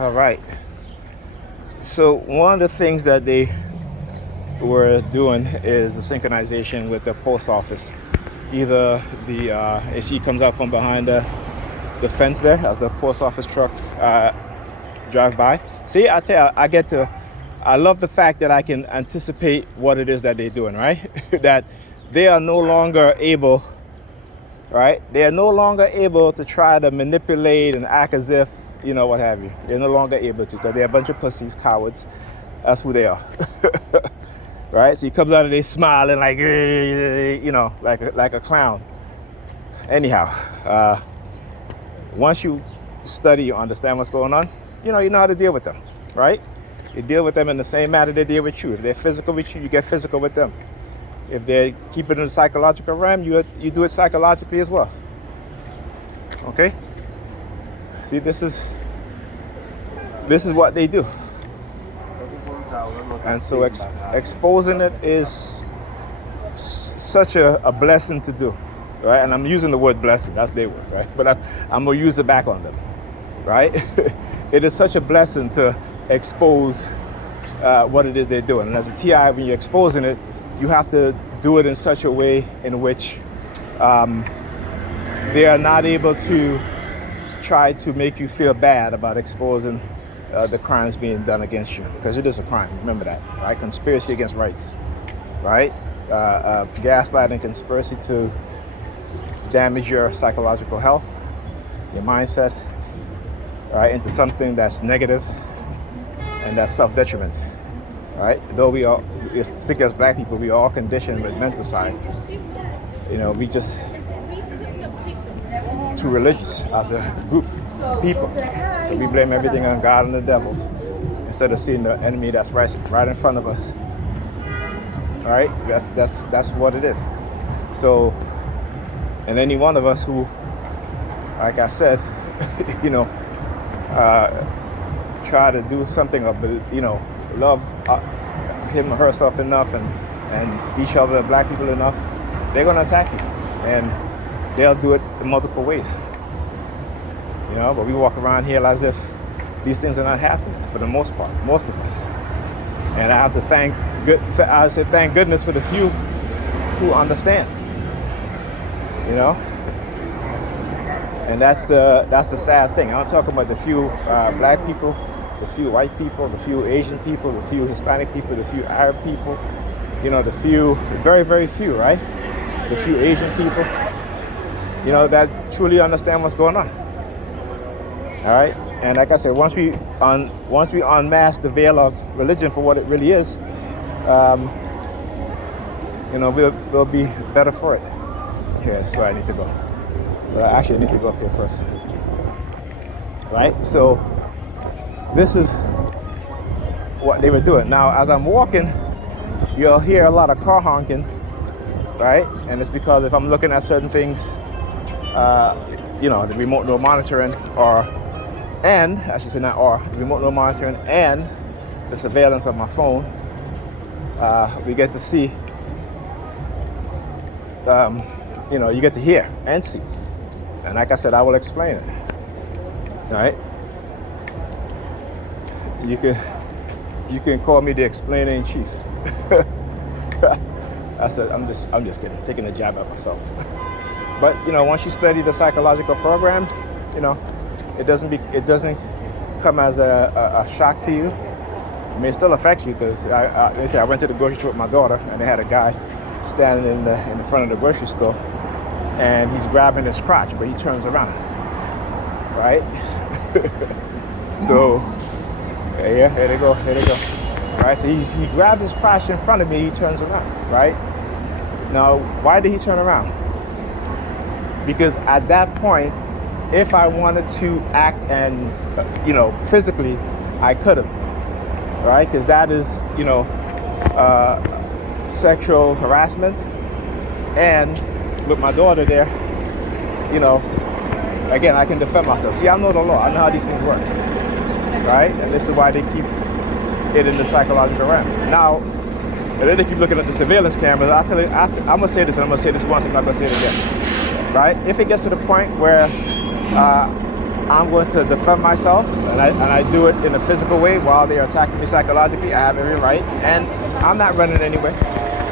All right. So one of the things that they were doing is a synchronization with the post office. Either the as he comes out from behind the fence there as the post office truck drive by. See, I tell you, I love the fact that I can anticipate what it is that they're doing, right? That they are no longer able, right? They are no longer able to try to manipulate and act as if, what have you. They're no longer able to because they're a bunch of pussies, cowards. That's who they are. Right? So he comes out and they smiling like, like a clown. Anyhow, once you study, you understand what's going on, you know how to deal with them, right? You deal with them in the same manner they deal with you. If they're physical with you, you get physical with them. If they keep it in the psychological realm, you do it psychologically as well. Okay? See, this is what they do. And so exposing it is such a blessing to do, right? And I'm using the word blessing, that's their word, right? But I'm gonna use it back on them, right? It is such a blessing to expose what it is they're doing. And as a TI, when you're exposing it, you have to do it in such a way in which they are not able to try to make you feel bad about exposing the crimes being done against you, because it is a crime. Remember that, right? Conspiracy against rights, right? Gaslighting, conspiracy to damage your psychological health, your mindset, right, into something that's negative and that's self-detriment, right? Though we are, particularly as black people, we are all conditioned with mental side. We just too religious as a group, people. So we blame everything on God and the devil instead of seeing the enemy that's right in front of us. All right, that's what it is. So, and any one of us who, like I said, try to do something or love him or herself enough and each other, black people enough, they're gonna attack you, and they'll do it in multiple ways. But we walk around here as if these things are not happening for the most part, most of us. And I have to thank goodness for the few who understand. And that's the sad thing. I'm talking about the few black people, the few white people, the few Asian people, the few Hispanic people, the few Arab people, the few, very, very few, right? The few Asian people, that truly understand what's going on. All right, and like I said, once we unmask the veil of religion for what it really is, we'll be better for it. Okay, that's where I need to go. Actually, I need to go up here first. Right, so this is what they were doing. Now, as I'm walking, you'll hear a lot of car honking, right? And it's because if I'm looking at certain things, the remote no monitoring the remote no monitoring and the surveillance of my phone, we get to see, you get to hear and see. And like I said, I will explain it. All right? You can call me the explainer in chief. I said, I'm just kidding, taking a jab at myself. But once you study the psychological program, it doesn't come as a shock to you. It may still affect you, because I went to the grocery store with my daughter, and they had a guy standing in the front of the grocery store, and he's grabbing his crotch, but he turns around, right? So, here they go. Right, so he grabbed his crotch in front of me, he turns around, right? Now, why did he turn around? Because at that point, if I wanted to act and, physically, I could have, right? Because that is, sexual harassment. And with my daughter there, again, I can defend myself. See, I know the law. I know how these things work, right? And this is why they keep it in the psychological realm. Now, and then they keep looking at the surveillance cameras. I'm going to say this, and I'm going to say this once, I'm not going to say it again, right? If it gets to the point where I'm going to defend myself, and I do it in a physical way while they're attacking me psychologically. I have every right, and I'm not running anywhere.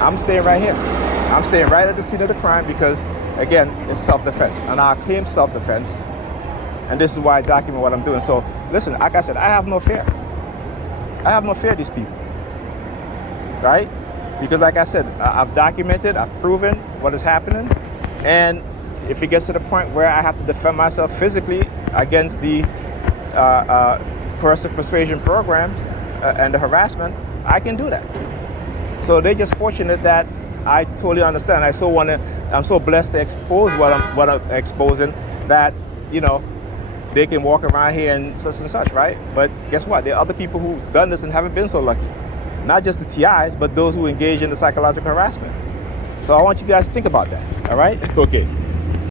I'm staying right here. I'm staying right at the scene of the crime because, again, it's self-defense, and I claim self-defense, and this is why I document what I'm doing. So, listen, like I said, I have no fear. I have no fear of these people, right? Because, like I said, I've documented, I've proven what is happening, and if it gets to the point where I have to defend myself physically against the coercive persuasion program and the harassment, I can do that. So they're just fortunate that I totally understand. I'm so blessed to expose what I'm exposing, that, you know, they can walk around here and such, right? But guess what? There are other people who've done this and haven't been so lucky. Not just the TIs, but those who engage in the psychological harassment. So I want you guys to think about that, all right? Okay.